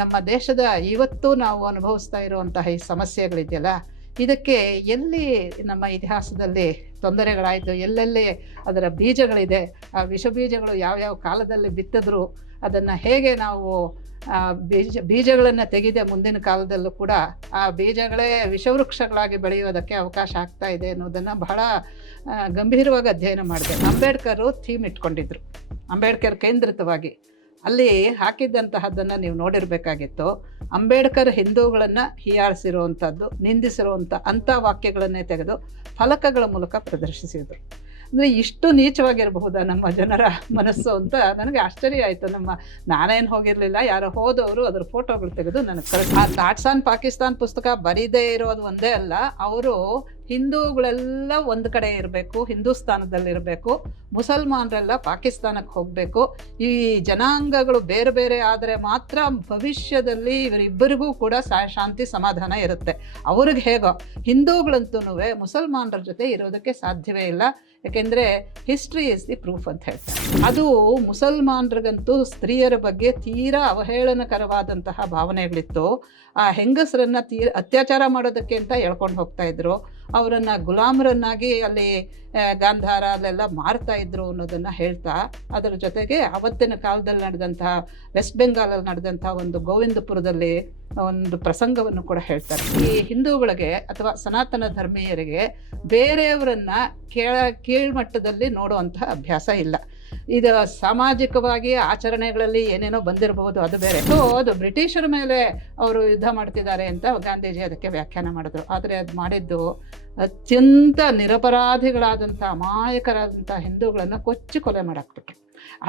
ನಮ್ಮ ದೇಶದ ಇವತ್ತು ನಾವು ಅನುಭವಿಸ್ತಾ ಇರುವಂತಹ ಈ ಸಮಸ್ಯೆಗಳಿದೆಯಲ್ಲ, ಇದಕ್ಕೆ ಎಲ್ಲಿ ನಮ್ಮ ಇತಿಹಾಸದಲ್ಲಿ ತೊಂದರೆಗಳಾಯಿತು, ಎಲ್ಲೆಲ್ಲಿ ಅದರ ಬೀಜಗಳಿದೆ, ಆ ವಿಷ ಬೀಜಗಳು ಯಾವ್ಯಾವ ಕಾಲದಲ್ಲಿ ಬಿತ್ತಿದ್ರು, ಅದನ್ನು ಹೇಗೆ ನಾವು ಬೀಜಗಳನ್ನು ತೆಗೆದೆ ಮುಂದಿನ ಕಾಲದಲ್ಲೂ ಕೂಡ ಆ ಬೀಜಗಳೇ ವಿಷವೃಕ್ಷಗಳಾಗಿ ಬೆಳೆಯೋದಕ್ಕೆ ಅವಕಾಶ ಆಗ್ತಾ ಇದೆ ಅನ್ನೋದನ್ನು ಬಹಳ ಗಂಭೀರವಾಗಿ ಅಧ್ಯಯನ ಮಾಡಿದೆ. ಅಂಬೇಡ್ಕರು ಥೀಮ್ ಇಟ್ಕೊಂಡಿದ್ರು, ಅಂಬೇಡ್ಕರ್ ಕೇಂದ್ರಿತವಾಗಿ ಅಲ್ಲಿ ಹಾಕಿದ್ದಂತಹದ್ದನ್ನು ನೀವು ನೋಡಿರಬೇಕಾಗಿತ್ತು. ಅಂಬೇಡ್ಕರ್ ಹಿಂದೂಗಳನ್ನು ಹೀಯಾಳಿಸಿರುವಂಥದ್ದು, ನಿಂದಿಸಿರುವಂಥ ಅಂಥ ವಾಕ್ಯಗಳನ್ನೇ ತೆಗೆದು ಫಲಕಗಳ ಮೂಲಕ ಪ್ರದರ್ಶಿಸಿದರು. ಅಂದರೆ ಇಷ್ಟು ನೀಚವಾಗಿರಬಹುದಾ ನಮ್ಮ ಜನರ ಮನಸ್ಸು ಅಂತ ನನಗೆ ಆಶ್ಚರ್ಯ ಆಯಿತು. ನಾನೇನು ಹೋಗಿರಲಿಲ್ಲ, ಯಾರೋ ಹೋದವರು ಅದರ ಫೋಟೋಗಳು ತೆಗೆದು ನನಗೆ ಕಳಿಸಿ. ಆ ಥಾಟ್ಸ್ ಆನ್ ಪಾಕಿಸ್ತಾನ್ ಪುಸ್ತಕ ಬರೀದೇ ಇರೋದು ಒಂದೇ ಅಲ್ಲ, ಅವರು ಹಿಂದೂಗಳೆಲ್ಲ ಒಂದು ಕಡೆ ಇರಬೇಕು, ಹಿಂದೂಸ್ತಾನದಲ್ಲಿರಬೇಕು, ಮುಸಲ್ಮಾನರೆಲ್ಲ ಪಾಕಿಸ್ತಾನಕ್ಕೆ ಹೋಗಬೇಕು, ಈ ಜನಾಂಗಗಳು ಬೇರೆ ಬೇರೆ ಆದರೆ ಮಾತ್ರ ಭವಿಷ್ಯದಲ್ಲಿ ಇವರಿಬ್ಬರಿಗೂ ಕೂಡ ಶಾಂತಿ ಸಮಾಧಾನ ಇರುತ್ತೆ. ಅವ್ರಿಗೆ ಹೇಗೋ ಹಿಂದೂಗಳಂತೂ ಮುಸಲ್ಮಾನರ ಜೊತೆ ಇರೋದಕ್ಕೆ ಸಾಧ್ಯವೇ ಇಲ್ಲ, ಯಾಕೆಂದರೆ ಹಿಸ್ಟ್ರಿ ಈಸ್ ದಿ ಪ್ರೂಫ್ ಅಂತ ಹೇಳ್ತಾರೆ. ಅದು ಮುಸಲ್ಮಾನರಿಗಂತೂ ಸ್ತ್ರೀಯರ ಬಗ್ಗೆ ತೀರಾ ಅವಹೇಳನಕರವಾದಂತಹ ಭಾವನೆಗಳಿತ್ತು. ಆ ಹೆಂಗಸರನ್ನು ಅತ್ಯಾಚಾರ ಮಾಡೋದಕ್ಕೆ ಅಂತ ಎಳ್ಕೊಂಡು ಹೋಗ್ತಾ ಇದ್ರು, ಅವರನ್ನು ಗುಲಾಮರನ್ನಾಗಿ ಅಲ್ಲಿ ಗಾಂಧಾರ ಅಲ್ಲೆಲ್ಲ ಮಾರ್ತಾ ಇದ್ರು ಅನ್ನೋದನ್ನು ಹೇಳ್ತಾ, ಅದರ ಜೊತೆಗೆ ಅವತ್ತಿನ ಕಾಲದಲ್ಲಿ ನಡೆದಂತಹ ವೆಸ್ಟ್ ಬೆಂಗಾಲಲ್ಲಿ ನಡೆದಂಥ ಒಂದು ಗೋವಿಂದಪುರದಲ್ಲಿ ಒಂದು ಪ್ರಸಂಗವನ್ನು ಕೂಡ ಹೇಳ್ತಾರೆ. ಈ ಹಿಂದೂಗಳಿಗೆ ಅಥವಾ ಸನಾತನ ಧರ್ಮೀಯರಿಗೆ ಬೇರೆಯವರನ್ನ ಕೀಳ್ಮಟ್ಟದಲ್ಲಿ ನೋಡುವಂತಹ ಅಭ್ಯಾಸ ಇಲ್ಲ. ಇದು ಸಾಮಾಜಿಕವಾಗಿ ಆಚರಣೆಗಳಲ್ಲಿ ಏನೇನೋ ಬಂದಿರಬಹುದು, ಅದು ಬೇರೆ. ಸೊ ಅದು ಬ್ರಿಟಿಷರ ಮೇಲೆ ಅವರು ಯುದ್ಧ ಮಾಡ್ತಿದ್ದಾರೆ ಅಂತ ಗಾಂಧೀಜಿ ಅದಕ್ಕೆ ವ್ಯಾಖ್ಯಾನ ಮಾಡಿದ್ರು. ಆದರೆ ಅದು ಮಾಡಿದ್ದು ಅತ್ಯಂತ ನಿರಪರಾಧಿಗಳಾದಂಥ ಅಮಾಯಕರಾದಂಥ ಹಿಂದೂಗಳನ್ನು ಕೊಚ್ಚಿ ಕೊಲೆ ಮಾಡಾಕ್ಬಿಟ್ರು.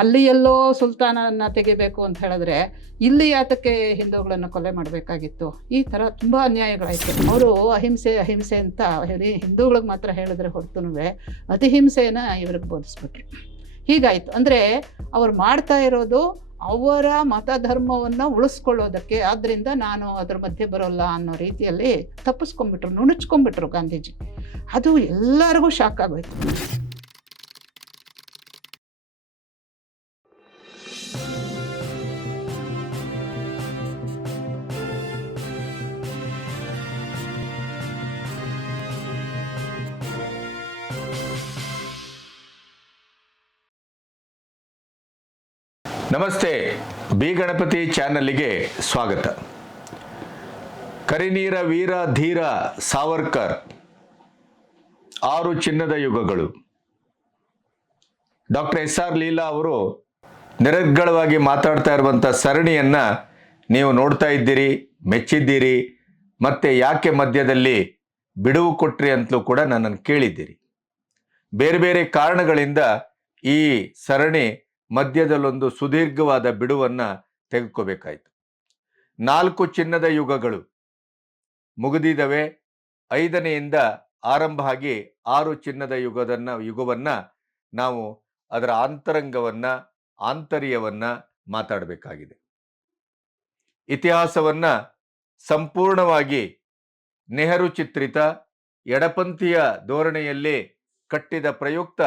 ಅಲ್ಲಿ ಎಲ್ಲೋ ಸುಲ್ತಾನನ್ನು ತೆಗಿಬೇಕು ಅಂತ ಹೇಳಿದ್ರೆ ಇಲ್ಲಿ ಯಾತಕ್ಕೆ ಹಿಂದೂಗಳನ್ನು ಕೊಲೆ ಮಾಡಬೇಕಾಗಿತ್ತು? ಈ ಥರ ತುಂಬ ಅನ್ಯಾಯಗಳಾಯಿತು. ಅವರು ಅಹಿಂಸೆ ಅಹಿಂಸೆ ಅಂತ ಹಿಂದೂಗಳಿಗೆ ಮಾತ್ರ ಹೇಳಿದ್ರೆ ಹೊರತುನು ಅತಿಹಿಂಸೆನ ಇವ್ರಿಗೆ ಬೋಧಿಸ್ಬಿಟ್ರು. ಹೀಗಾಯಿತು. ಅಂದರೆ ಅವ್ರು ಮಾಡ್ತಾ ಇರೋದು ಅವರ ಮತಧರ್ಮವನ್ನು ಉಳಿಸ್ಕೊಳ್ಳೋದಕ್ಕೆ. ಆದ್ದರಿಂದ ನಾನು ಅದ್ರ ಮಧ್ಯೆ ಬರೋಲ್ಲ ಅನ್ನೋ ರೀತಿಯಲ್ಲಿ ತಪ್ಪಿಸ್ಕೊಂಡ್ಬಿಟ್ರು, ನುಣುಚ್ಕೊಂಡ್ಬಿಟ್ರು ಗಾಂಧೀಜಿ. ಅದು ಎಲ್ಲರಿಗೂ ಶಾಕ್ ಆಗೋಯ್ತು. ನಮಸ್ತೆ, ಬಿ ಗಣಪತಿ ಚಾನಲ್ಗೆ ಸ್ವಾಗತ. ಕರಿನೀರ ವೀರ ಧೀರ ಸಾವರ್ಕರ್, 6 ಚಿನ್ನದ ಯುಗಗಳು. ಡಾಕ್ಟರ್ ಎಸ್.ಆರ್. ಲೀಲಾ ಅವರು ನಿರರ್ಗಳವಾಗಿ ಮಾತಾಡ್ತಾ ಇರುವಂಥ ಸರಣಿಯನ್ನು ನೀವು ನೋಡ್ತಾ ಇದ್ದೀರಿ, ಮೆಚ್ಚಿದ್ದೀರಿ, ಮತ್ತೆ ಯಾಕೆ ಮಧ್ಯದಲ್ಲಿ ಬಿಡುವು ಕೊಟ್ರಿ ಅಂತಲೂ ಕೂಡ ನನ್ನನ್ನು ಕೇಳಿದ್ದೀರಿ. ಬೇರೆ ಬೇರೆ ಕಾರಣಗಳಿಂದ ಈ ಸರಣಿ ಮಧ್ಯದಲ್ಲೊಂದು ಸುದೀರ್ಘವಾದ ಬಿಡುವನ್ನು ತೆಗೆದುಕೋಬೇಕಾಯಿತು. 4 ಚಿನ್ನದ ಯುಗಗಳು ಮುಗಿದಿದ್ದಾವೆ. 5ನೆಯಿಂದ ಆರಂಭ ಆಗಿ 6 ಚಿನ್ನದ ಯುಗವನ್ನು ನಾವು ಅದರ ಅಂತರಂಗವನ್ನು, ಆಂತರ್ಯವನ್ನು ಮಾತಾಡಬೇಕಾಗಿದೆ. ಇತಿಹಾಸವನ್ನು ಸಂಪೂರ್ಣವಾಗಿ ನೆಹರು ಚಿತ್ರಿತ ಎಡಪಂಥೀಯ ಧೋರಣೆಯಲ್ಲಿ ಕಟ್ಟಿದ ಪ್ರಯುಕ್ತ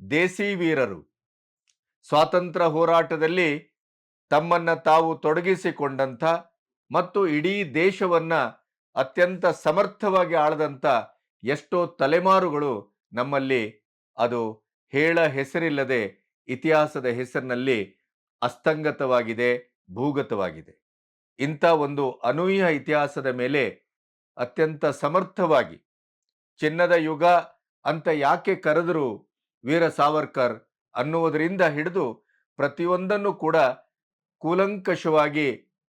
ದೇಸಿ ವೀರರು ಸ್ವಾತಂತ್ರ್ಯ ಹೋರಾಟದಲ್ಲಿ ತಮ್ಮನ್ನು ತಾವು ತೊಡಗಿಸಿಕೊಂಡಂಥ ಮತ್ತು ಇಡೀ ದೇಶವನ್ನು ಅತ್ಯಂತ ಸಮರ್ಥವಾಗಿ ಆಳದಂಥ ಎಷ್ಟೋ ತಲೆಮಾರುಗಳು ನಮ್ಮಲ್ಲಿ ಅದು ಹೇಳ ಹೆಸರಿಲ್ಲದೆ ಇತಿಹಾಸದ ಹೆಸರಿನಲ್ಲಿ ಅಸ್ತಂಗತವಾಗಿದೆ, ಭೂಗತವಾಗಿದೆ. ಇಂಥ ಒಂದು ಅನೂಹ್ಯ ಇತಿಹಾಸದ ಮೇಲೆ ಅತ್ಯಂತ ಸಮರ್ಥವಾಗಿ ಚಿನ್ನದ ಯುಗ ಅಂತ ಯಾಕೆ ಕರೆದರು ವೀರ ಸಾವರ್ಕರ್ ಅನ್ನುವುದರಿಂದ ಹಿಡಿದು ಪ್ರತಿಯೊಂದನ್ನು ಕೂಡ ಕೂಲಂಕಷವಾಗಿ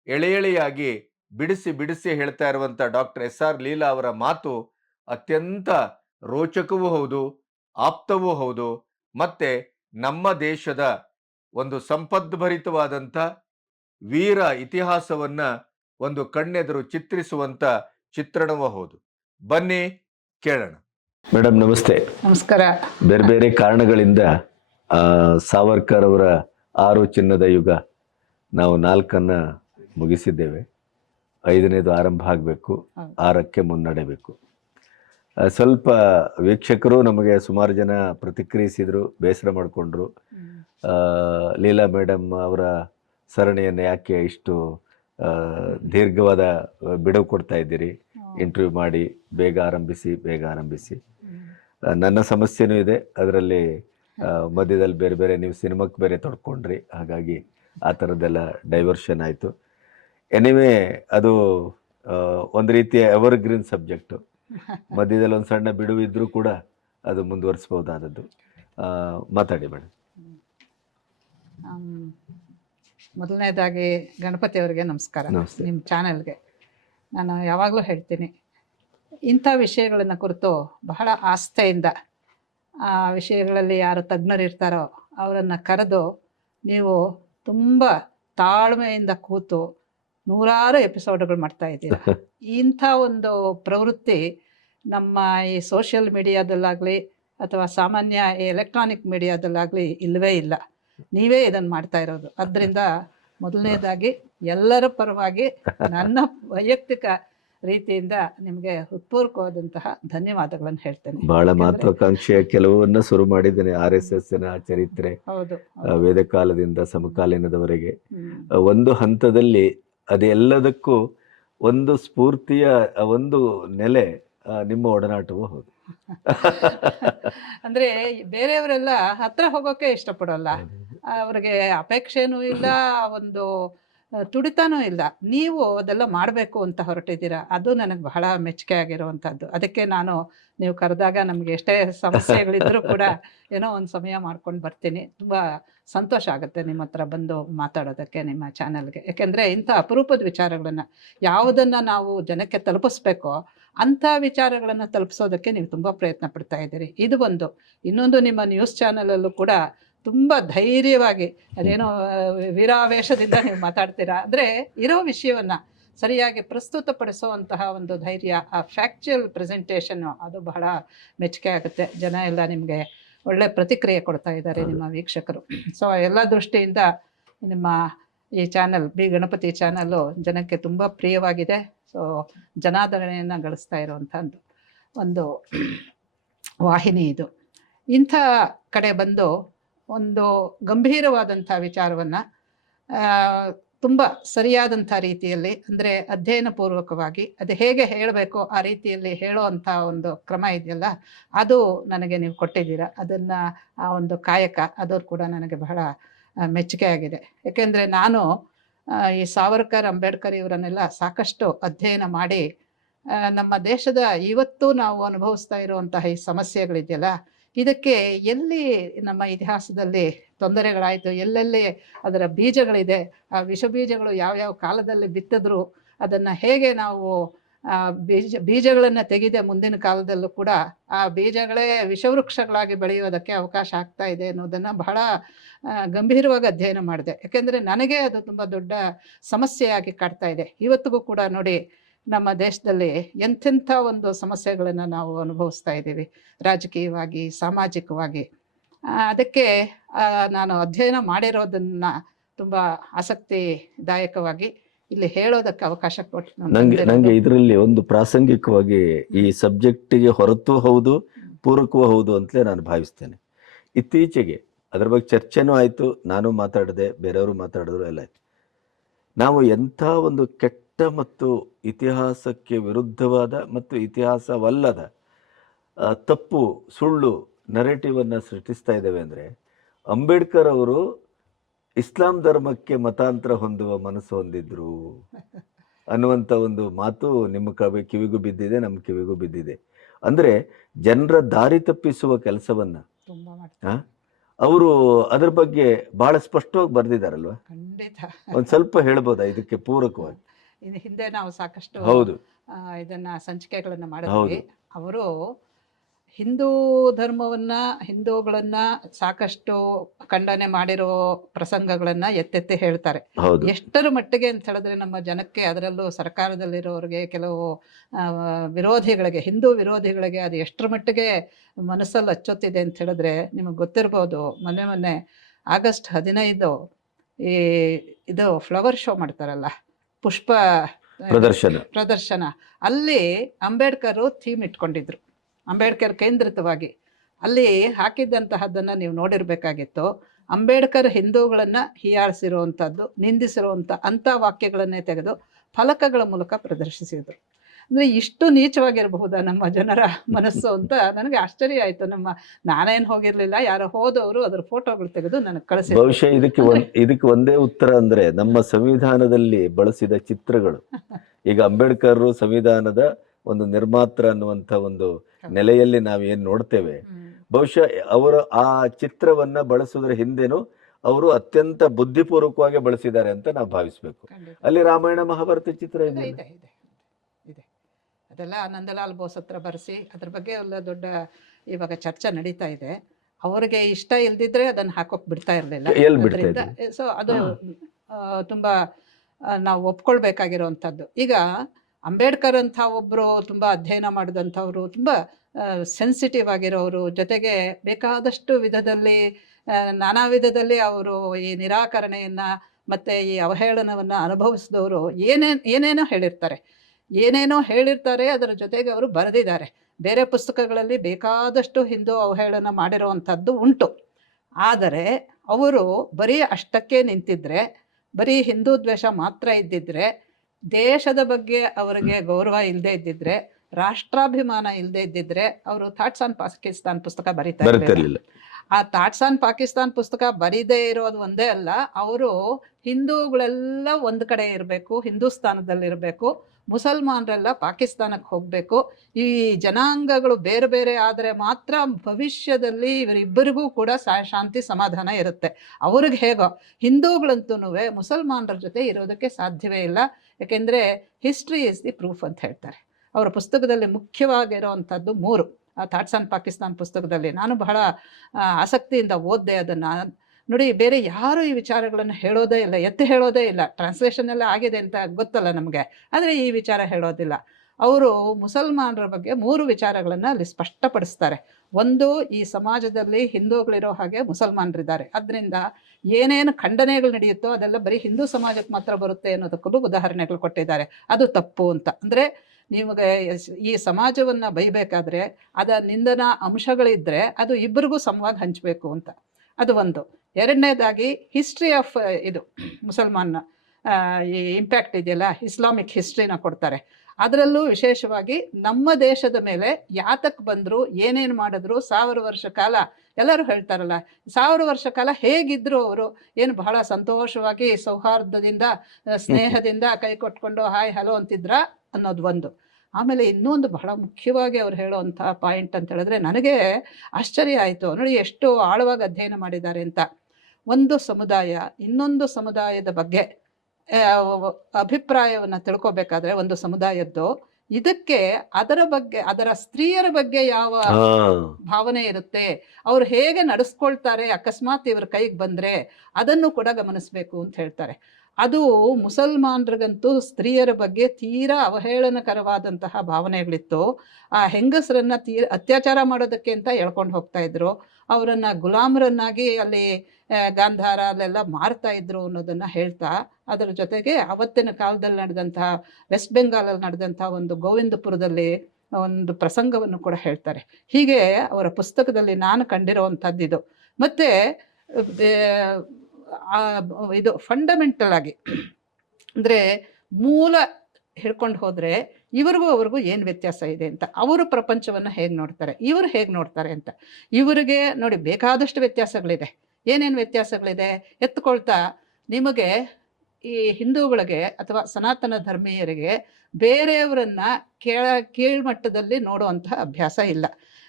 ಎಳೆಯಾಗಿ ಬಿಡಿಸಿ ಹೇಳ್ತಾ ಇರುವಂಥ ಡಾಕ್ಟರ್ ಎಸ್.ಆರ್. ಲೀಲಾ ಅವರ ಮಾತು ಅತ್ಯಂತ ರೋಚಕವೂ ಹೌದು, ಆಪ್ತವೂ ಹೌದು, ಮತ್ತೆ ನಮ್ಮ ದೇಶದ ಒಂದು ಸಂಪದ್ಭರಿತವಾದಂಥ ವೀರ ಇತಿಹಾಸವನ್ನ ಒಂದು ಕಣ್ಣೆದುರು ಚಿತ್ರಿಸುವಂಥ ಚಿತ್ರಣವೂ ಹೌದು. ಬನ್ನಿ ಕೇಳೋಣ. ಮೇಡಮ್ ನಮಸ್ತೆ. ನಮಸ್ಕಾರ. ಬೇರೆ ಬೇರೆ ಕಾರಣಗಳಿಂದ ಸಾವರ್ಕರ್ ಅವರ 6 ಚಿನ್ನದ ಯುಗ ನಾವು 4 ಮುಗಿಸಿದ್ದೇವೆ. 5ನೇದು ಆರಂಭ ಆಗಬೇಕು, 6ಕ್ಕೆ ಮುನ್ನಡೆಯಬೇಕು. ಸ್ವಲ್ಪ ವೀಕ್ಷಕರು ನಮಗೆ ಸುಮಾರು ಜನ ಪ್ರತಿಕ್ರಿಯಿಸಿದ್ರು, ಬೇಸರ ಮಾಡಿಕೊಂಡ್ರು. ಲೀಲಾ ಮೇಡಮ್ ಅವರ ಸರಣಿಯನ್ನು ಯಾಕೆ ಇಷ್ಟು ದೀರ್ಘವಾದ ಬಿಡುವು ಕೊಡ್ತಾ ಇದ್ದೀರಿ. ಇಂಟರ್ವ್ಯೂ ಮಾಡಿ ಬೇಗ ಆರಂಭಿಸಿ. ನನ್ನ ಸಮಸ್ಯೆನೂ ಇದೆ ಅದರಲ್ಲಿ. ಮಧ್ಯದಲ್ಲಿ ಬೇರೆ ಬೇರೆ ನೀವು ಸಿನಿಮಾಕ್ಕೆ ಬೇರೆ ತೊಡ್ಕೊಂಡ್ರಿ, ಹಾಗಾಗಿ ಆ ಥರದ್ದೆಲ್ಲ ಡೈವರ್ಷನ್ ಆಯಿತು. ಎನಿವೇ ಅದು ಒಂದು ರೀತಿಯ ಎವರ್ಗ್ರೀನ್ ಸಬ್ಜೆಕ್ಟು. ಮಧ್ಯದಲ್ಲಿ ಒಂದು ಸಣ್ಣ ಬಿಡುವು ಇದ್ದರೂ ಕೂಡ ಅದು ಮುಂದುವರಿಸ್ಬೋದಾದದ್ದು. ಮಾತಾಡಿ ಮೇಡಮ್. ಮೊದಲನೇದಾಗಿ ಗಣಪತಿ ಅವರಿಗೆ ನಮಸ್ಕಾರ. ನಮಸ್ತೆ. ನಿಮ್ಮ ಚಾನೆಲ್ಗೆ ನಾನು ಯಾವಾಗಲೂ ಹೇಳ್ತೀನಿ, ಇಂಥ ವಿಷಯಗಳನ್ನು ಕುರಿತು ಬಹಳ ಆಸ್ಥೆಯಿಂದ ಆ ವಿಷಯಗಳಲ್ಲಿ ಯಾರು ತಜ್ಞರಿರ್ತಾರೋ ಅವರನ್ನು ಕರೆದು ನೀವು ತುಂಬ ತಾಳ್ಮೆಯಿಂದ ಕೂತು ನೂರಾರು ಎಪಿಸೋಡ್ಗಳು ಮಾಡ್ತಾ ಇದ್ದೀರ. ಇಂಥ ಒಂದು ಪ್ರವೃತ್ತಿ ನಮ್ಮ ಈ ಸೋಷಿಯಲ್ ಮೀಡಿಯಾದಲ್ಲಾಗಲಿ ಅಥವಾ ಸಾಮಾನ್ಯ ಈ ಎಲೆಕ್ಟ್ರಾನಿಕ್ ಮೀಡಿಯಾದಲ್ಲಾಗಲಿ ಇಲ್ಲವೇ ಇಲ್ಲ. ನೀವೇ ಇದನ್ನು ಮಾಡ್ತಾ ಇರೋದು. ಅದರಿಂದ ಮೊದಲನೇದಾಗಿ ಎಲ್ಲರ ಪರವಾಗಿ ನನ್ನ ವೈಯಕ್ತಿಕ ರೀತಿಯಿಂದ ನಿಮಗೆ ಹೃತ್ಪೂರ್ವಕವಾದಂತಹ ಧನ್ಯವಾದಗಳನ್ನು ಹೇಳ್ತೇನೆ. ಬಹಳ ಮಹತ್ವಾಕಾಂಕ್ಷೆಯ ಕೆಲವನ್ನ ಶುರು ಮಾಡಿದ್ದೇನೆ. RSS ಚರಿತ್ರೆ, ಹೌದು, ವೇದ ಕಾಲದಿಂದ ಸಮಕಾಲೀನದವರೆಗೆ ಒಂದು ಹಂತದಲ್ಲಿ ಅದೆಲ್ಲದಕ್ಕೂ ಒಂದು ಸ್ಫೂರ್ತಿಯ ಒಂದು ನೆಲೆ ನಿಮ್ಮ ಒಡನಾಟವೂ ಹೌದು. ಅಂದ್ರೆ ಬೇರೆಯವರೆಲ್ಲ ಹತ್ರ ಹೋಗೋಕೆ ಇಷ್ಟಪಡೋಲ್ಲ, ಅವ್ರಿಗೆ ಅಪೇಕ್ಷೆನೂ ಇಲ್ಲ, ಒಂದು ತುಡಿತಾನೂ ಇಲ್ಲ. ನೀವು ಅದೆಲ್ಲ ಮಾಡಬೇಕು ಅಂತ ಹೊರಟಿದ್ದೀರಾ, ಅದು ನನಗೆ ಬಹಳ ಮೆಚ್ಚುಗೆ ಆಗಿರುವಂಥದ್ದು. ಅದಕ್ಕೆ ನಾನು ನೀವು ಕರೆದಾಗ ನಮಗೆ ಎಷ್ಟೇ ಸಮಸ್ಯೆಗಳಿದ್ರೂ ಕೂಡ ಏನೋ ಒಂದು ಸಮಯ ಮಾಡ್ಕೊಂಡು ಬರ್ತೀನಿ. ತುಂಬ ಸಂತೋಷ ಆಗುತ್ತೆ ನಿಮ್ಮ ಹತ್ರ ಬಂದು ಮಾತಾಡೋದಕ್ಕೆ, ನಿಮ್ಮ ಚಾನಲ್ಗೆ. ಯಾಕೆಂದರೆ ಇಂಥ ಅಪರೂಪದ ವಿಚಾರಗಳನ್ನು ಯಾವುದನ್ನು ನಾವು ಜನಕ್ಕೆ ತಲುಪಿಸ್ಬೇಕೋ ಅಂಥ ವಿಚಾರಗಳನ್ನು ತಲುಪಿಸೋದಕ್ಕೆ ನೀವು ತುಂಬ ಪ್ರಯತ್ನ ಪಡ್ತಾ ಇದ್ದೀರಿ. ಇದು ಒಂದು. ಇನ್ನೊಂದು, ನಿಮ್ಮ ನ್ಯೂಸ್ ಚಾನಲಲ್ಲೂ ಕೂಡ ತುಂಬ ಧೈರ್ಯವಾಗಿ ಅದೇನೋ ವೀರಾವೇಶದಿಂದ ನೀವು ಮಾತಾಡ್ತೀರಾ. ಅಂದರೆ ಇರೋ ವಿಷಯವನ್ನು ಸರಿಯಾಗಿ ಪ್ರಸ್ತುತಪಡಿಸುವಂತಹ ಒಂದು ಧೈರ್ಯ, ಆ ಫ್ಯಾಕ್ಚುಯಲ್ ಪ್ರೆಸೆಂಟೇಷನ್ನು, ಅದು ಬಹಳ ಮೆಚ್ಚುಗೆ ಆಗುತ್ತೆ. ಜನ ಎಲ್ಲ ನಿಮಗೆ ಒಳ್ಳೆ ಪ್ರತಿಕ್ರಿಯೆ ಕೊಡ್ತಾ ಇದ್ದಾರೆ, ನಿಮ್ಮ ವೀಕ್ಷಕರು. ಸೊ ಎಲ್ಲ ದೃಷ್ಟಿಯಿಂದ ನಿಮ್ಮ ಈ ಚಾನಲ್ ಗಣಪತಿ ಚಾನಲ್ಲು ಜನಕ್ಕೆ ತುಂಬ ಪ್ರಿಯವಾಗಿದೆ. ಸೊ ಜನಾದರಣೆಯನ್ನು ಗಳಿಸ್ತಾ ಇರುವಂಥದ್ದು ಒಂದು ವಾಹಿನಿ ಇದು. ಇಂಥ ಕಡೆ ಬಂದು ಒಂದು ಗಂಭೀರವಾದಂಥ ವಿಚಾರವನ್ನು ತುಂಬ ಸರಿಯಾದಂಥ ರೀತಿಯಲ್ಲಿ, ಅಂದರೆ ಅಧ್ಯಯನಪೂರ್ವಕವಾಗಿ ಅದು ಹೇಗೆ ಹೇಳಬೇಕೋ ಆ ರೀತಿಯಲ್ಲಿ ಹೇಳೋ ಅಂಥ ಒಂದು ಕ್ರಮ ಇದೆಯಲ್ಲ, ಅದು ನನಗೆ ನೀವು ಕೊಟ್ಟಿದ್ದೀರ. ಅದನ್ನು ಆ ಒಂದು ಕಾಯಕ ಅದು ಕೂಡ ನನಗೆ ಬಹಳ ಮೆಚ್ಚುಗೆ ಆಗಿದೆ. ಏಕೆಂದರೆ ನಾನು ಈ ಸಾವರ್ಕರ್, ಅಂಬೇಡ್ಕರ್ ಇವರನ್ನೆಲ್ಲ ಸಾಕಷ್ಟು ಅಧ್ಯಯನ ಮಾಡಿ ನಮ್ಮ ದೇಶದ ಇವತ್ತು ನಾವು ಅನುಭವಿಸ್ತಾ ಇರುವಂತಹ ಈ ಸಮಸ್ಯೆಗಳಿದೆಯಲ್ಲ, ಇದಕ್ಕೆ ಎಲ್ಲಿ ನಮ್ಮ ಇತಿಹಾಸದಲ್ಲಿ ತೊಂದರೆಗಳಾಯಿತು, ಎಲ್ಲೆಲ್ಲಿ ಅದರ ಬೀಜಗಳಿದೆ, ಆ ವಿಷ ಬೀಜಗಳು ಯಾವ್ಯಾವ ಕಾಲದಲ್ಲಿ ಬಿತ್ತಿದ್ರು, ಅದನ್ನು ಹೇಗೆ ನಾವು ಬೀಜಗಳನ್ನು ತೆಗೆದೆ ಮುಂದಿನ ಕಾಲದಲ್ಲೂ ಕೂಡ ಆ ಬೀಜಗಳೇ ವಿಷವೃಕ್ಷಗಳಾಗಿ ಬೆಳೆಯೋದಕ್ಕೆ ಅವಕಾಶ ಆಗ್ತಾ ಇದೆ ಅನ್ನೋದನ್ನು ಬಹಳ ಗಂಭೀರವಾಗಿ ಅಧ್ಯಯನ ಮಾಡಿದೆ. ಯಾಕೆಂದರೆ ನನಗೆ ಅದು ತುಂಬ ದೊಡ್ಡ ಸಮಸ್ಯೆಯಾಗಿ ಕಾಡ್ತಾ ಇದೆ. ಇವತ್ತಿಗೂ ಕೂಡ ನೋಡಿ, ನಮ್ಮ ದೇಶದಲ್ಲಿ ಎಂಥೆಂಥ ಒಂದು ಸಮಸ್ಯೆಗಳನ್ನು ನಾವು ಅನುಭವಿಸ್ತಾ ಇದ್ದೀವಿ, ರಾಜಕೀಯವಾಗಿ, ಸಾಮಾಜಿಕವಾಗಿ. ಅದಕ್ಕೆ ನಾನು ಅಧ್ಯಯನ ಮಾಡಿರೋದನ್ನು ತುಂಬ ಆಸಕ್ತಿದಾಯಕವಾಗಿ ಇಲ್ಲಿ ಹೇಳೋದಕ್ಕೆ ಅವಕಾಶ ಕೊಟ್ಟು ನಂಗೆ ಇದರಲ್ಲಿ ಒಂದು ಪ್ರಾಸಂಗಿಕವಾಗಿ ಈ ಸಬ್ಜೆಕ್ಟಿಗೆ ಹೊರತು ಹೌದು, ಪೂರಕವೂ ಹೌದು ಅಂತಲೇ ನಾನು ಭಾವಿಸ್ತೇನೆ. ಇತ್ತೀಚೆಗೆ ಅದ್ರ ಬಗ್ಗೆ ಚರ್ಚೆನೂ ಆಯಿತು, ನಾನು ಮಾತಾಡಿದೆ, ಬೇರೆಯವರು ಮಾತಾಡಿದ್ರು, ಎಲ್ಲ ಆಯಿತು. ನಾವು ಎಂಥ ಒಂದು ಕೆಟ್ಟ ಮತ್ತು ಇತಿಹಾಸಕ್ಕೆ ವಿರುದ್ಧವಾದ ಮತ್ತು ಇತಿಹಾಸವಲ್ಲದ ತಪ್ಪು ಸುಳ್ಳು ನರೇಟಿವನ್ನು ಸೃಷ್ಟಿಸ್ತಾ ಇದ್ದೇವೆ ಅಂದರೆ, ಅಂಬೇಡ್ಕರ್ ಅವರು ಇಸ್ಲಾಂ ಧರ್ಮಕ್ಕೆ ಮತಾಂತರ ಹೊಂದುವ ಮನಸ್ಸು ಹೊಂದಿದ್ರು ಅನ್ನುವಂಥ ಒಂದು ಮಾತು ನಿಮ್ಮ ಕಿವಿಗೂ ಬಿದ್ದಿದೆ, ನಮ್ಮ ಕಿವಿಗೂ ಬಿದ್ದಿದೆ. ಅಂದರೆ ಜನರ ದಾರಿ ತಪ್ಪಿಸುವ ಕೆಲಸವನ್ನು ಅವರು ಅದ್ರ ಬಗ್ಗೆ ಬಹಳ ಸ್ಪಷ್ಟವಾಗಿ ಬರೆದಿದ್ದಾರಲ್ವ? ಖಂಡಿತ. ಒಂದು ಸ್ವಲ್ಪ ಹೇಳ್ಬೋದಾ ಇದಕ್ಕೆ ಪೂರಕವಾಗಿ? ಹಿಂದೆ ನಾವು ಸಾಕಷ್ಟು ಹೌದು ಇದನ್ನ ಸಂಚಿಕೆಗಳನ್ನು ಮಾಡಿದ್ವಿ. ಅವರು ಹಿಂದೂ ಧರ್ಮವನ್ನು, ಹಿಂದೂಗಳನ್ನ ಸಾಕಷ್ಟು ಖಂಡನೆ ಮಾಡಿರೋ ಪ್ರಸಂಗಗಳನ್ನು ಎತ್ತೆತ್ತಿ ಹೇಳ್ತಾರೆ. ಎಷ್ಟರ ಮಟ್ಟಿಗೆ ಅಂತ ಹೇಳಿದ್ರೆ, ನಮ್ಮ ಜನಕ್ಕೆ, ಅದರಲ್ಲೂ ಸರ್ಕಾರದಲ್ಲಿರೋರಿಗೆ, ಕೆಲವು ವಿರೋಧಿಗಳಿಗೆ, ಹಿಂದೂ ವಿರೋಧಿಗಳಿಗೆ ಅದು ಎಷ್ಟರ ಮಟ್ಟಿಗೆ ಮನಸ್ಸಲ್ಲಿ ಹಚ್ಚೊತ್ತಿದೆ ಅಂತ ಹೇಳಿದ್ರೆ ನಿಮಗೆ ಗೊತ್ತಿರ್ಬೋದು. ಮೊನ್ನೆ ಆಗಸ್ಟ್ 15 ಇದು ಫ್ಲವರ್ ಶೋ ಮಾಡ್ತಾರಲ್ಲ, ಪುಷ್ಪ ಪ್ರದರ್ಶನ, ಅಲ್ಲಿ ಅಂಬೇಡ್ಕರ್ ಥೀಮ್ ಇಟ್ಕೊಂಡಿದ್ರು, ಅಂಬೇಡ್ಕರ್ ಕೇಂದ್ರಿತವಾಗಿ ಅಲ್ಲಿ ಹಾಕಿದ್ದಂತಹದ್ದನ್ನು ನೀವು ನೋಡಿರಬೇಕಾಗಿತ್ತು. ಅಂಬೇಡ್ಕರ್ ಹಿಂದೂಗಳನ್ನು ಹೀಯಾಳಿಸಿರುವಂಥದ್ದು, ನಿಂದಿಸಿರುವಂಥ ಅಂಥ ವಾಕ್ಯಗಳನ್ನೇ ತೆಗೆದು ಫಲಕಗಳ ಮೂಲಕ ಪ್ರದರ್ಶಿಸಿದರು. ಅಂದರೆ ಇಷ್ಟು ನೀಚವಾಗಿರಬಹುದಾ ನಮ್ಮ ಜನರ ಮನಸ್ಸು ಅಂತ ನನಗೆ ಆಶ್ಚರ್ಯ ಆಯಿತು. ನಾನೇನು ಹೋಗಿರಲಿಲ್ಲ, ಯಾರೋ ಹೋದವರು ಅದರ ಫೋಟೋಗಳು ತೆಗೆದು ನನಗೆ ಕಳಿಸಿದ್ರು. ಬಹುಶಃ ಇದಕ್ಕೆ ಒಂದೇ ಉತ್ತರ ಅಂದ್ರೆ ನಮ್ಮ ಸಂವಿಧಾನದಲ್ಲಿ ಬಳಸಿದ ಚಿತ್ರಗಳು. ಈಗ ಅಂಬೇಡ್ಕರ್ ಸಂವಿಧಾನದ ಒಂದು ನಿರ್ಮಾತ್ರ ಅನ್ನುವಂಥ ಒಂದು ನೆಲೆಯಲ್ಲಿ ನಾವೇನು ನೋಡ್ತೇವೆ, ಬಹುಶಃ ಅವರು ಆ ಚಿತ್ರವನ್ನ ಬಳಸೋದ್ರ ಹಿಂದೆನೂ ಅವರು ಅತ್ಯಂತ ಬುದ್ಧಿಪೂರ್ವಕವಾಗಿ ಬಳಸಿದ್ದಾರೆ ಅಂತ ನಾವು ಭಾವಿಸ್ಬೇಕು. ಅಲ್ಲಿ ರಾಮಾಯಣ ಮಹಾಭಾರತ ಚಿತ್ರ ಇದೆ. ಅದೆಲ್ಲ ನಂದಲಾಲ್ ಬೋಸ್ ಹತ್ರ ಬರೆಸಿ ಅದ್ರ ಬಗ್ಗೆ ಎಲ್ಲ ದೊಡ್ಡ ಇವಾಗ ಚರ್ಚೆ ನಡೀತಾ ಇದೆ. ಅವ್ರಿಗೆ ಇಷ್ಟ ಇಲ್ದಿದ್ರೆ ಅದನ್ನು ಹಾಕೋಕ್ ಬಿಡ್ತಾ ಇರಲಿಲ್ಲ. ಸೊ ಅದು ತುಂಬ ನಾವು ಒಪ್ಕೊಳ್ಬೇಕಾಗಿರುವಂಥದ್ದು. ಈಗ ಅಂಬೇಡ್ಕರ್ ಅಂತ ಒಬ್ಬರು ತುಂಬ ಅಧ್ಯಯನ ಮಾಡಿದಂಥವ್ರು, ತುಂಬ ಸೆನ್ಸಿಟಿವ್ ಆಗಿರೋರು, ಜೊತೆಗೆ ಬೇಕಾದಷ್ಟು ವಿಧದಲ್ಲಿ ನಾನಾ ವಿಧದಲ್ಲಿ ಅವರು ಈ ನಿರಾಕರಣೆಯನ್ನು ಮತ್ತು ಈ ಅವಹೇಳನವನ್ನು ಅನುಭವಿಸಿದವರು ಏನೇನೋ ಹೇಳಿರ್ತಾರೆ. ಅದರ ಜೊತೆಗೆ ಅವರು ಬರೆದಿದ್ದಾರೆ. ಬೇರೆ ಪುಸ್ತಕಗಳಲ್ಲಿ ಬೇಕಾದಷ್ಟು ಹಿಂದೂ ಅವಹೇಳನ ಮಾಡಿರೋವಂಥದ್ದು ಉಂಟು. ಆದರೆ ಅವರು ಬರೀ ಅಷ್ಟಕ್ಕೆ ನಿಂತಿದ್ರೆ, ಬರೀ ಹಿಂದೂ ದ್ವೇಷ ಮಾತ್ರ ಇದ್ದಿದ್ರೆ, ದೇಶದ ಬಗ್ಗೆ ಅವರಿಗೆ ಗೌರವ ಇಲ್ಲದೆ ಇದ್ದಿದ್ರೆ, ರಾಷ್ಟ್ರಾಭಿಮಾನ ಇಲ್ಲದೆ ಇದ್ದಿದ್ರೆ ಅವರು ಥಾಟ್ಸ್ ಆನ್ ಪಾಕಿಸ್ತಾನ್ ಪುಸ್ತಕ ಬರೀತಾ ಇರಲಿಲ್ಲ. ಆ ಥಾಟ್ಸ್ ಆನ್ ಪಾಕಿಸ್ತಾನ್ ಪುಸ್ತಕ ಬರೀದೇ ಇರೋದು ಒಂದೇ ಅಲ್ಲ, ಅವರು ಹಿಂದೂಗಳೆಲ್ಲ ಒಂದು ಕಡೆ ಇರಬೇಕು, ಹಿಂದೂಸ್ತಾನದಲ್ಲಿರಬೇಕು, ಮುಸಲ್ಮಾನರೆಲ್ಲ ಪಾಕಿಸ್ತಾನಕ್ಕೆ ಹೋಗಬೇಕು, ಈ ಜನಾಂಗಗಳು ಬೇರೆ ಬೇರೆ ಆದರೆ ಮಾತ್ರ ಭವಿಷ್ಯದಲ್ಲಿ ಇವರಿಬ್ಬರಿಗೂ ಕೂಡ ಶಾಂತಿ ಸಮಾಧಾನ ಇರುತ್ತೆ. ಅವ್ರಿಗೆ ಹೇಗೋ ಹಿಂದೂಗಳಂತೂ ಮುಸಲ್ಮಾನರ ಜೊತೆ ಇರೋದಕ್ಕೆ ಸಾಧ್ಯವೇ ಇಲ್ಲ, ಯಾಕೆಂದರೆ ಹಿಸ್ಟ್ರಿ ಈಸ್ ದಿ ಪ್ರೂಫ್ ಅಂತ ಹೇಳ್ತಾರೆ. ಅವರ ಪುಸ್ತಕದಲ್ಲಿ ಮುಖ್ಯವಾಗಿರುವಂಥದ್ದು 3 ಆ ಥಾಟ್ಸ್ ಆನ್ ಪಾಕಿಸ್ತಾನ್ ಪುಸ್ತಕದಲ್ಲಿ. ನಾನು ಬಹಳ ಆಸಕ್ತಿಯಿಂದ ಓದಿದೆ ಅದನ್ನು. ನೋಡಿ, ಬೇರೆ ಯಾರು ಈ ವಿಚಾರಗಳನ್ನು ಹೇಳೋದೇ ಇಲ್ಲ, ಎತ್ತಿ ಹೇಳೋದೇ ಇಲ್ಲ. ಟ್ರಾನ್ಸ್ಲೇಷನ್ ಎಲ್ಲ ಆಗಿದೆ ಅಂತ ಗೊತ್ತಲ್ಲ ನಮಗೆ, ಆದರೆ ಈ ವಿಚಾರ ಹೇಳೋದಿಲ್ಲ. ಅವರು ಮುಸಲ್ಮಾನರ ಬಗ್ಗೆ 3 ವಿಚಾರಗಳನ್ನು ಅಲ್ಲಿ ಸ್ಪಷ್ಟಪಡಿಸ್ತಾರೆ. ಒಂದು, ಈ ಸಮಾಜದಲ್ಲಿ ಹಿಂದೂಗಳಿರೋ ಹಾಗೆ ಮುಸಲ್ಮಾನರಿದ್ದಾರೆ, ಅದರಿಂದ ಏನೇನು ಖಂಡನೆಗಳು ನಡೆಯುತ್ತೋ ಅದೆಲ್ಲ ಬರೀ ಹಿಂದೂ ಸಮಾಜಕ್ಕೆ ಮಾತ್ರ ಬರುತ್ತೆ ಅನ್ನೋದಕ್ಕೂ ಉದಾಹರಣೆಗಳು ಕೊಟ್ಟಿದ್ದಾರೆ. ಅದು ತಪ್ಪು ಅಂತ. ಅಂದರೆ ನಿಮಗೆ ಈ ಸಮಾಜವನ್ನು ಬೈಬೇಕಾದ್ರೆ ಅದರ ನಿಂದನ ಅಂಶಗಳಿದ್ದರೆ ಅದು ಇಬ್ಬರಿಗೂ ಸಮವಾಗಿ ಹಂಚಬೇಕು ಅಂತ. ಅದು ಒಂದು. ಎರಡನೇದಾಗಿ ಹಿಸ್ಟ್ರಿ ಆಫ್ ಇದು ಮುಸಲ್ಮಾನ ಈ ಇಂಪ್ಯಾಕ್ಟ್ ಇದೆಯಲ್ಲ, ಇಸ್ಲಾಮಿಕ್ ಹಿಸ್ಟ್ರಿನ ಕೊಡ್ತಾರೆ. ಅದರಲ್ಲೂ ವಿಶೇಷವಾಗಿ ನಮ್ಮ ದೇಶದ ಮೇಲೆ ಯಾತಕ್ಕೆ ಬಂದರು, ಏನೇನು ಮಾಡಿದ್ರು, 1000 ವರ್ಷ ಕಾಲ ಎಲ್ಲರೂ ಹೇಳ್ತಾರಲ್ಲ, 1000 ವರ್ಷ ಕಾಲ ಹೇಗಿದ್ರು ಅವರು, ಏನು ಬಹಳ ಸಂತೋಷವಾಗಿ ಸೌಹಾರ್ದದಿಂದ ಸ್ನೇಹದಿಂದ ಕೈ ಕೊಟ್ಕೊಂಡು ಹಾಯ್ ಹಲೋ ಅಂತಿದ್ರ ಅನ್ನೋದು ಒಂದು. ಆಮೇಲೆ ಇನ್ನೊಂದು ಬಹಳ ಮುಖ್ಯವಾಗಿ ಅವ್ರು ಹೇಳೋವಂಥ ಪಾಯಿಂಟ್ ಅಂತ ಹೇಳಿದ್ರೆ ನನಗೆ ಆಶ್ಚರ್ಯ ಆಯಿತು. ನೋಡಿ ಎಷ್ಟು ಆಳವಾಗಿ ಅಧ್ಯಯನ ಮಾಡಿದ್ದಾರೆ ಅಂತ. ಒಂದು ಸಮುದಾಯ ಇನ್ನೊಂದು ಸಮುದಾಯದ ಬಗ್ಗೆ ಅಭಿಪ್ರಾಯವನ್ನು ತಿಳ್ಕೊಬೇಕಾದ್ರೆ ಒಂದು ಸಮುದಾಯದ್ದು, ಇದಕ್ಕೆ ಅದರ ಬಗ್ಗೆ, ಅದರ ಸ್ತ್ರೀಯರ ಬಗ್ಗೆ ಯಾವ ಭಾವನೆ ಇರುತ್ತೆ, ಅವ್ರು ಹೇಗೆ ನಡೆಸ್ಕೊಳ್ತಾರೆ ಅಕಸ್ಮಾತ್ ಇವ್ರ ಕೈಗೆ ಬಂದರೆ, ಅದನ್ನು ಕೂಡ ಗಮನಿಸಬೇಕು ಅಂತ ಹೇಳ್ತಾರೆ. ಅದು ಮುಸಲ್ಮಾನರಿಗಂತೂ ಸ್ತ್ರೀಯರ ಬಗ್ಗೆ ತೀರಾ ಅವಹೇಳನಕರವಾದಂತಹ ಭಾವನೆಗಳಿತ್ತು. ಆ ಹೆಂಗಸರನ್ನು ಅತ್ಯಾಚಾರ ಮಾಡೋದಕ್ಕೆ ಅಂತ ಎಳ್ಕೊಂಡು ಹೋಗ್ತಾ ಇದ್ರು, ಅವರನ್ನು ಗುಲಾಮರನ್ನಾಗಿ ಅಲ್ಲಿ ಗಾಂಧಾರ ಅಲ್ಲೆಲ್ಲ ಮಾರ್ತಾ ಇದ್ರು ಅನ್ನೋದನ್ನು ಹೇಳ್ತಾ, ಅದರ ಜೊತೆಗೆ ಅವತ್ತಿನ ಕಾಲದಲ್ಲಿ ನಡೆದಂತಹ ವೆಸ್ಟ್ ಬೆಂಗಾಲಲ್ಲಿ ನಡೆದಂಥ ಒಂದು ಗೋವಿಂದಪುರದಲ್ಲಿ ಒಂದು ಪ್ರಸಂಗವನ್ನು ಕೂಡ ಹೇಳ್ತಾರೆ. ಹೀಗೆ ಅವರ ಪುಸ್ತಕದಲ್ಲಿ ನಾನು ಕಂಡಿರುವಂಥದ್ದಿದು. ಮತ್ತು ಇದು ಫಂಡಮೆಂಟಲ್ ಆಗಿ ಅಂದರೆ ಮೂಲ ಹಿಡ್ಕೊಂಡು ಹೋದರೆ ಇವ್ರಿಗೂ ಅವ್ರಿಗೂ ಏನು ವ್ಯತ್ಯಾಸ ಇದೆ ಅಂತ, ಅವರು ಪ್ರಪಂಚವನ್ನು ಹೇಗೆ ನೋಡ್ತಾರೆ, ಇವರು ಹೇಗೆ ನೋಡ್ತಾರೆ ಅಂತ. ಇವರಿಗೆ ನೋಡಿ ಬೇಕಾದಷ್ಟು ವ್ಯತ್ಯಾಸಗಳಿದೆ. ಏನೇನು ವ್ಯತ್ಯಾಸಗಳಿದೆ ಎತ್ಕೊಳ್ತಾ, ನಿಮಗೆ ಈ ಹಿಂದೂಗಳಿಗೆ ಅಥವಾ ಸನಾತನ ಧರ್ಮೀಯರಿಗೆ ಬೇರೆಯವರನ್ನ ಕೀಳ್ಮಟ್ಟದಲ್ಲಿ ನೋಡುವಂತಹ ಅಭ್ಯಾಸ ಇಲ್ಲ.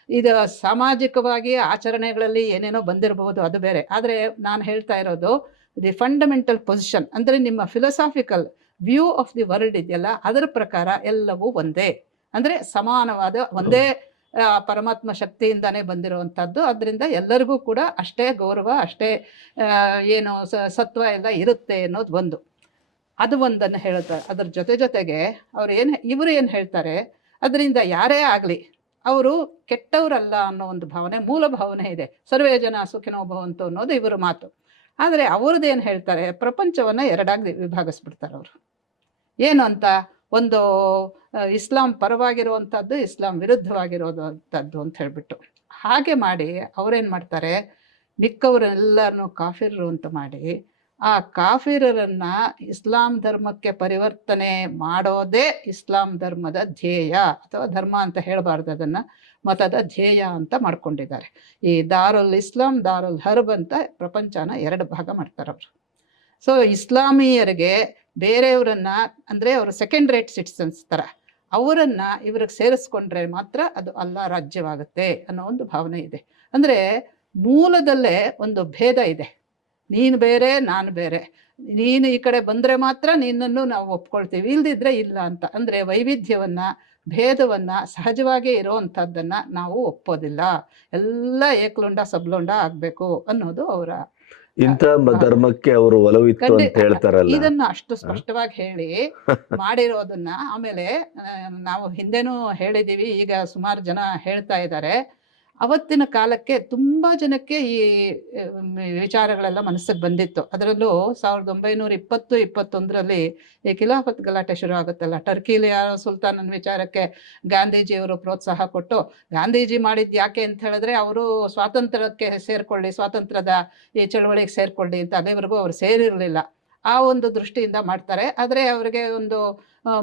ಇದು ಸಾಮಾಜಿಕವಾಗಿ ಆಚರಣೆಗಳಲ್ಲಿ ಏನೇನೋ ಬಂದಿರಬಹುದು, ಅದು ಬೇರೆ. ಆದರೆ ನಾನು ಹೇಳ್ತಾ ಇರೋದು ದಿ ಫಂಡಮೆಂಟಲ್ ಪೊಸಿಷನ್, ಅಂದರೆ ನಿಮ್ಮ philosophical view of the world ಇದೆಯಲ್ಲ, ಅದರ ಪ್ರಕಾರ ಎಲ್ಲವೂ ಒಂದೇ, ಅಂದರೆ ಸಮಾನವಾದ ಒಂದೇ ಪರಮಾತ್ಮ ಶಕ್ತಿಯಿಂದಾನೇ ಬಂದಿರುವಂಥದ್ದು. ಅದರಿಂದ ಎಲ್ಲರಿಗೂ ಕೂಡ ಅಷ್ಟೇ ಗೌರವ, ಅಷ್ಟೇ ಏನು ಸತ್ವ ಎಲ್ಲ ಇರುತ್ತೆ ಅನ್ನೋದು ಒಂದು. ಅದು ಒಂದನ್ನು ಹೇಳ್ತಾರೆ. ಅದರ ಜೊತೆಗೆ ಇವರು ಏನು ಹೇಳ್ತಾರೆ, ಅದರಿಂದ ಯಾರೇ ಆಗಲಿ ಅವರು ಕೆಟ್ಟವರಲ್ಲ ಅನ್ನೋ ಒಂದು ಭಾವನೆ, ಮೂಲ ಭಾವನೆ ಇದೆ. ಸರ್ವೇ ಜನ ಸುಖಿನೋ ಭವಂತು ಅನ್ನೋದು ಇವರ ಮಾತು. ಆದರೆ ಅವ್ರದ್ದು ಏನು ಹೇಳ್ತಾರೆ, ಪ್ರಪಂಚವನ್ನು 2ಆಗಿ ವಿಭಾಗಿಸ್ಬಿಡ್ತಾರೆ ಅವರು. ಏನು ಅಂತ, ಒಂದು ಇಸ್ಲಾಂ ಪರವಾಗಿರುವಂಥದ್ದು, ಇಸ್ಲಾಂ ವಿರುದ್ಧವಾಗಿರುವಂಥದ್ದು ಅಂತ ಹೇಳಿಬಿಟ್ಟು ಹಾಗೆ ಮಾಡಿ ಅವರೇನು ಮಾಡ್ತಾರೆ, ಮಿಕ್ಕವರೆಲ್ಲರನ್ನು ಕಾಫಿರರು ಅಂತ ಮಾಡಿ ಆ ಕಾಫಿರರನ್ನು ಇಸ್ಲಾಂ ಧರ್ಮಕ್ಕೆ ಪರಿವರ್ತನೆ ಮಾಡೋದೇ ಇಸ್ಲಾಂ ಧರ್ಮದ ಧ್ಯೇಯ, ಅಥವಾ ಧರ್ಮ ಅಂತ ಹೇಳಬಾರ್ದು, ಅದನ್ನು ಮತದ ಧ್ಯೇಯ ಅಂತ ಮಾಡ್ಕೊಂಡಿದ್ದಾರೆ. ಈ ದಾರುಲ್ ಇಸ್ಲಾಂ, ದಾರುಲ್ ಹರ್ಬ್ ಅಂತ ಪ್ರಪಂಚನ 2 ಭಾಗ ಮಾಡ್ತಾರೆ ಅವರು. ಸೊ ಇಸ್ಲಾಮೀಯರಿಗೆ ಬೇರೆಯವರನ್ನ, ಅಂದರೆ ಅವರು ಸೆಕೆಂಡ್ ರೇಟ್ ಸಿಟಿಸನ್ಸ್ ಥರ, ಅವರನ್ನು ಇವ್ರಿಗೆ ಸೇರಿಸ್ಕೊಂಡ್ರೆ ಮಾತ್ರ ಅದು ಅಲ್ಲಾ ರಾಜ್ಯವಾಗುತ್ತೆ ಅನ್ನೋ ಒಂದು ಭಾವನೆ ಇದೆ. ಅಂದರೆ ಮೂಲದಲ್ಲೇ ಒಂದು ಭೇದ ಇದೆ. ನೀನು ಬೇರೆ, ನಾನು ಬೇರೆ, ನೀನು ಈ ಕಡೆ ಬಂದರೆ ಮಾತ್ರ ನಿನ್ನನ್ನು ನಾವು ಒಪ್ಕೊಳ್ತೀವಿ, ಇಲ್ದಿದ್ರೆ ಇಲ್ಲ ಅಂತ. ಅಂದರೆ ವೈವಿಧ್ಯವನ್ನು, ಭೇದವನ್ನು, ಸಹಜವಾಗಿ ಇರೋವಂಥದ್ದನ್ನು ನಾವು ಒಪ್ಪೋದಿಲ್ಲ. ಎಲ್ಲ ಏಕ್ಲುಂಡ ಸಬ್ಲುಂಡ ಆಗಬೇಕು ಅನ್ನೋದು ಅವರ ಇಂಥ ಧರ್ಮಕ್ಕೆ ಅವರು ಒಲವಿತ್ತು ಅಂತ ಹೇಳ್ತಾರಲ್ಲ. ಇದನ್ನ ಅಷ್ಟು ಸ್ಪಷ್ಟವಾಗಿ ಹೇಳಿ ಮಾಡಿರೋದನ್ನ ಆಮೇಲೆ ನಾವು ಹಿಂದೆನೂ ಹೇಳಿದ್ದೀವಿ, ಈಗ ಸುಮಾರು ಜನ ಹೇಳ್ತಾ ಇದ್ದಾರೆ. ಅವತ್ತಿನ ಕಾಲಕ್ಕೆ ತುಂಬ ಜನಕ್ಕೆ ಈ ವಿಚಾರಗಳೆಲ್ಲ ಮನಸ್ಸಿಗೆ ಬಂದಿತ್ತು. ಅದರಲ್ಲೂ 1920-21ರಲ್ಲಿ ಈ ಖಿಲಾಫತ್ ಗಲಾಟೆ ಶುರು ಆಗುತ್ತಲ್ಲ, ಟರ್ಕಿಲಿ ಯಾರೋ ಸುಲ್ತಾನನ ವಿಚಾರಕ್ಕೆ ಗಾಂಧೀಜಿಯವರು ಪ್ರೋತ್ಸಾಹ ಕೊಟ್ಟು, ಗಾಂಧೀಜಿ ಮಾಡಿದ್ದು ಯಾಕೆ ಅಂತ ಹೇಳಿದ್ರೆ ಅವರು ಸ್ವಾತಂತ್ರ್ಯಕ್ಕೆ ಸೇರಿಕೊಳ್ಳಿ, ಸ್ವಾತಂತ್ರ್ಯದ ಈ ಚಳವಳಿಗೆ ಸೇರಿಕೊಳ್ಳಿ ಅಂತ. ಅಲ್ಲಿವರೆಗೂ ಅವರು ಸೇರಿರಲಿಲ್ಲ. ಆ ಒಂದು ದೃಷ್ಟಿಯಿಂದ ಮಾಡ್ತಾರೆ. ಆದರೆ ಅವರಿಗೆ ಒಂದು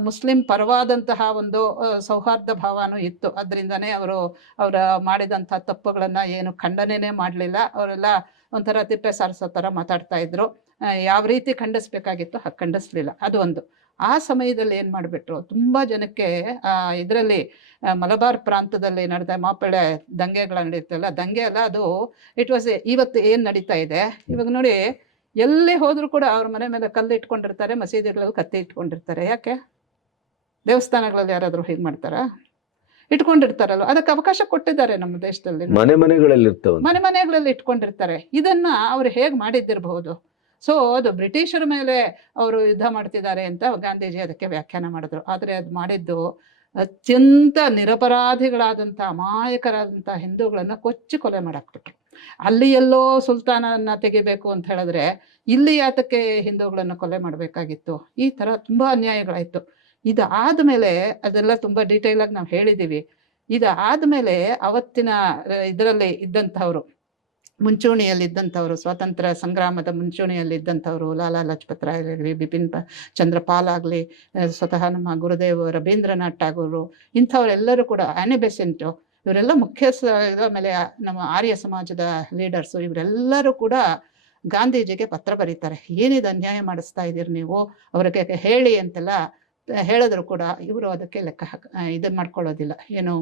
ಮುಸ್ಲಿಂ ಪರವಾದಂತಹ ಒಂದು ಸೌಹಾರ್ದ ಭಾವನೂ ಇತ್ತು. ಅದರಿಂದನೇ ಅವರ ಮಾಡಿದಂಥ ತಪ್ಪುಗಳನ್ನು ಏನು ಖಂಡನೆ ಮಾಡಲಿಲ್ಲ. ಅವರೆಲ್ಲ ಒಂಥರ ತಿಪ್ಪೆ ಸಾರಿಸೋ ಥರ ಮಾತಾಡ್ತಾ ಇದ್ರು. ಯಾವ ರೀತಿ ಖಂಡಿಸ್ಬೇಕಾಗಿತ್ತು ಹಾಗೆ ಖಂಡಿಸ್ಲಿಲ್ಲ. ಅದು ಒಂದು. ಆ ಸಮಯದಲ್ಲಿ ಏನು ಮಾಡಿಬಿಟ್ರು, ತುಂಬ ಜನಕ್ಕೆ ಇದರಲ್ಲಿ ಮಲಬಾರ್ ಪ್ರಾಂತದಲ್ಲಿ ನಡೆದ ಮಾಪಳೆ ದಂಗೆಗಳ ನಡೀತಲ್ಲ, ದಂಗೆ ಅಲ್ಲ ಅದು, ಇಟ್ ವಾಸ್ ಇವತ್ತು ಏನು ನಡೀತಾ ಇದೆ ಇವಾಗ ನೋಡಿ, ಎಲ್ಲಿ ಹೋದರೂ ಕೂಡ ಅವ್ರ ಮನೆ ಮೇಲೆ ಕಲ್ಲು ಇಟ್ಕೊಂಡಿರ್ತಾರೆ, ಮಸೀದಿಗಳಲ್ಲಿ ಕತ್ತಿ ಇಟ್ಕೊಂಡಿರ್ತಾರೆ. ಯಾಕೆ? ದೇವಸ್ಥಾನಗಳಲ್ಲಿ ಯಾರಾದರೂ ಹೀಗೆ ಮಾಡ್ತಾರಾ? ಇಟ್ಕೊಂಡಿರ್ತಾರಲ್ವ, ಅದಕ್ಕೆ ಅವಕಾಶ ಕೊಟ್ಟಿದ್ದಾರೆ ನಮ್ಮ ದೇಶದಲ್ಲಿ. ಮನೆಗಳಲ್ಲಿ ಇಟ್ಕೊಂಡಿರ್ತಾರೆ. ಇದನ್ನ ಅವ್ರು ಹೇಗೆ ಮಾಡಿದ್ದಿರಬಹುದು? ಸೊ ಅದು ಬ್ರಿಟಿಷರ ಮೇಲೆ ಅವರು ಯುದ್ಧ ಮಾಡ್ತಿದ್ದಾರೆ ಅಂತ ಗಾಂಧೀಜಿ ಅದಕ್ಕೆ ವ್ಯಾಖ್ಯಾನ ಮಾಡಿದ್ರು. ಆದರೆ ಅದು ಮಾಡಿದ್ದು ಅತ್ಯಂತ ನಿರಪರಾಧಿಗಳಾದಂಥ ಅಮಾಯಕರಾದಂಥ ಹಿಂದೂಗಳನ್ನು ಕೊಚ್ಚಿ ಕೊಲೆ ಮಾಡಾಕ್ಬಿಟ್ರು. ಅಲ್ಲಿ ಎಲ್ಲೋ ಸುಲ್ತಾನನ್ನ ತೆಗಿಬೇಕು ಅಂತ ಹೇಳಿದ್ರೆ ಇಲ್ಲಿ ಯಾತಕ್ಕೆ ಹಿಂದೂಗಳನ್ನು ಕೊಲೆ ಮಾಡಬೇಕಾಗಿತ್ತು? ಈ ಥರ ತುಂಬ ಅನ್ಯಾಯಗಳಾಯಿತು. ಇದು ಆದಮೇಲೆ ಅದೆಲ್ಲ ತುಂಬ ಡೀಟೇಲಾಗಿ ನಾವು ಹೇಳಿದ್ದೀವಿ. ಇದು ಆದಮೇಲೆ ಅವತ್ತಿನ ಇದರಲ್ಲಿ ಇದ್ದಂಥವ್ರು, ಮುಂಚೂಣಿಯಲ್ಲಿದ್ದಂಥವ್ರು, ಸ್ವಾತಂತ್ರ್ಯ ಸಂಗ್ರಾಮದ ಮುಂಚೂಣಿಯಲ್ಲಿದ್ದಂಥವ್ರು, ಲಾಲಾ ಲಜಪತ್ ರಾಯ್ ಆಗಲಿ, ಬಿಪಿನ್ ಚಂದ್ರಪಾಲ್ ಆಗಲಿ, ಸ್ವತಃ ನಮ್ಮ ಗುರುದೇವ್ ರವೀಂದ್ರನಾಥ್ ಟಾಗೋರು, ಇಂಥವರೆಲ್ಲರೂ ಕೂಡ, ಆ್ಯನಿ ಬೆಸೆಂಟು, ಇವರೆಲ್ಲ ಆಮೇಲೆ ನಮ್ಮ ಆರ್ಯ ಸಮಾಜದ ಲೀಡರ್ಸು, ಇವರೆಲ್ಲರೂ ಕೂಡ ಗಾಂಧೀಜಿಗೆ ಪತ್ರ ಬರೀತಾರೆ. ಏನಿದು ಅನ್ಯಾಯ ಮಾಡಿಸ್ತಾ ಇದ್ದೀರಿ ನೀವು, ಅವ್ರಿಗೆ ಹೇಳಿ ಅಂತೆಲ್ಲ ಹೇಳಿದ್ರು ಕೂಡ ಇವರು ಅದಕ್ಕೆ ಲೆಕ್ಕ ಇದನ್ನು ಮಾಡ್ಕೊಳ್ಳೋದಿಲ್ಲ. ಏನು,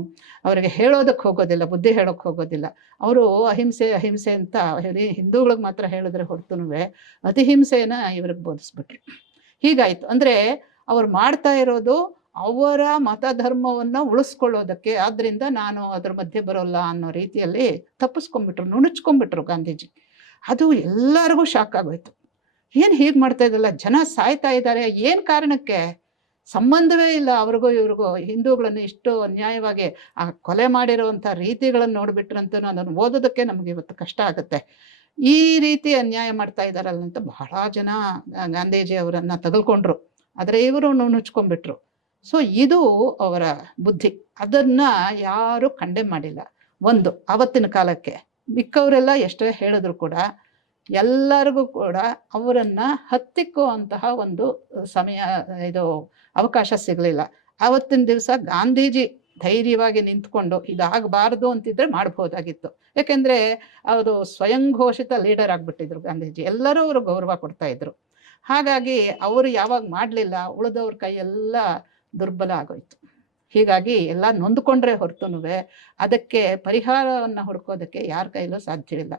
ಅವರಿಗೆ ಹೇಳೋದಕ್ಕೆ ಹೋಗೋದಿಲ್ಲ, ಬುದ್ಧಿ ಹೇಳೋಕ್ಕೆ ಹೋಗೋದಿಲ್ಲ. ಅವರು ಅಹಿಂಸೆ ಅಹಿಂಸೆ ಅಂತ ಹಿಂದೂಗಳಿಗೆ ಮಾತ್ರ ಹೇಳಿದ್ರೆ ಹೊರತುನುವೆ ಅತಿಹಿಂಸೆನ ಇವ್ರಿಗೆ ಬೋಧಿಸ್ಬಿಟ್ರು. ಹೀಗಾಯಿತು. ಅಂದರೆ ಅವ್ರು ಮಾಡ್ತಾ ಇರೋದು ಅವರ ಮತಧರ್ಮವನ್ನು ಉಳಿಸ್ಕೊಳ್ಳೋದಕ್ಕೆ. ಆದ್ದರಿಂದ ನಾನು ಅದ್ರ ಮಧ್ಯೆ ಬರೋಲ್ಲ ಅನ್ನೋ ರೀತಿಯಲ್ಲಿ ತಪ್ಪಿಸ್ಕೊಂಡ್ಬಿಟ್ರು, ನುಣುಚ್ಕೊಂಡ್ಬಿಟ್ರು ಗಾಂಧೀಜಿ. ಅದು ಎಲ್ಲರಿಗೂ ಶಾಕ್ ಆಗೋಯ್ತು. ಏನು ಹೀಗೆ ಮಾಡ್ತಾ ಇದ್ದಲ್ಲ, ಜನ ಸಾಯ್ತಾ ಇದ್ದಾರೆ, ಏನು ಕಾರಣಕ್ಕೆ? ಸಂಬಂಧವೇ ಇಲ್ಲ ಅವ್ರಿಗೂ ಇವ್ರಿಗೂ. ಹಿಂದೂಗಳನ್ನು ಇಷ್ಟು ಅನ್ಯಾಯವಾಗಿ ಆ ಕೊಲೆ ಮಾಡಿರುವಂಥ ರೀತಿಗಳನ್ನು ನೋಡಿಬಿಟ್ರಂತೂ ಅದನ್ನು ಓದೋದಕ್ಕೆ ನಮಗೆ ಇವತ್ತು ಕಷ್ಟ ಆಗುತ್ತೆ. ಈ ರೀತಿ ಅನ್ಯಾಯ ಮಾಡ್ತಾ ಇದ್ದಾರಲ್ಲ ಅಂತ ಬಹಳ ಜನ ಗಾಂಧೀಜಿ ಅವರನ್ನು ತಗಲ್ಕೊಂಡ್ರು. ಆದರೆ ಇವರು ನುಣುಚ್ಕೊಂಡ್ಬಿಟ್ರು. ಸೊ ಇದು ಅವರ ಬುದ್ಧಿ. ಅದನ್ನು ಯಾರೂ ಕಂಡೆಮ್ ಮಾಡಿಲ್ಲ. ಒಂದು ಆವತ್ತಿನ ಕಾಲಕ್ಕೆ ಮಿಕ್ಕವರೆಲ್ಲ ಎಷ್ಟೇ ಹೇಳಿದ್ರು ಕೂಡ ಎಲ್ಲರಿಗೂ ಕೂಡ ಅವರನ್ನು ಹತ್ತಿಕ್ಕುವಂತಹ ಒಂದು ಸಮಯ, ಇದು ಅವಕಾಶ ಸಿಗಲಿಲ್ಲ. ಆವತ್ತಿನ ದಿವಸ ಗಾಂಧೀಜಿ ಧೈರ್ಯವಾಗಿ ನಿಂತ್ಕೊಂಡು ಇದಾಗಬಾರ್ದು ಅಂತಿದ್ರೆ ಮಾಡ್ಬೋದಾಗಿತ್ತು. ಯಾಕೆಂದರೆ ಅವರು ಸ್ವಯಂ ಘೋಷಿತ ಲೀಡರ್ ಆಗಿಬಿಟ್ಟಿದ್ರು ಗಾಂಧೀಜಿ. ಎಲ್ಲರೂ ಅವರು ಗೌರವ ಕೊಡ್ತಾ ಇದ್ರು. ಹಾಗಾಗಿ ಅವರು ಯಾವಾಗ ಮಾಡಲಿಲ್ಲ, ಉಳಿದವ್ರ ಕೈಯೆಲ್ಲ ದುರ್ಬಲ ಆಗೋಯ್ತು. ಹೀಗಾಗಿ ಎಲ್ಲ ನೊಂದ್ಕೊಂಡ್ರೆ ಹೊರತುನುವೆ ಅದಕ್ಕೆ ಪರಿಹಾರವನ್ನು ಹುಡ್ಕೋದಕ್ಕೆ ಯಾರ ಕೈಲೂ ಸಾಧ್ಯವಿಲ್ಲ.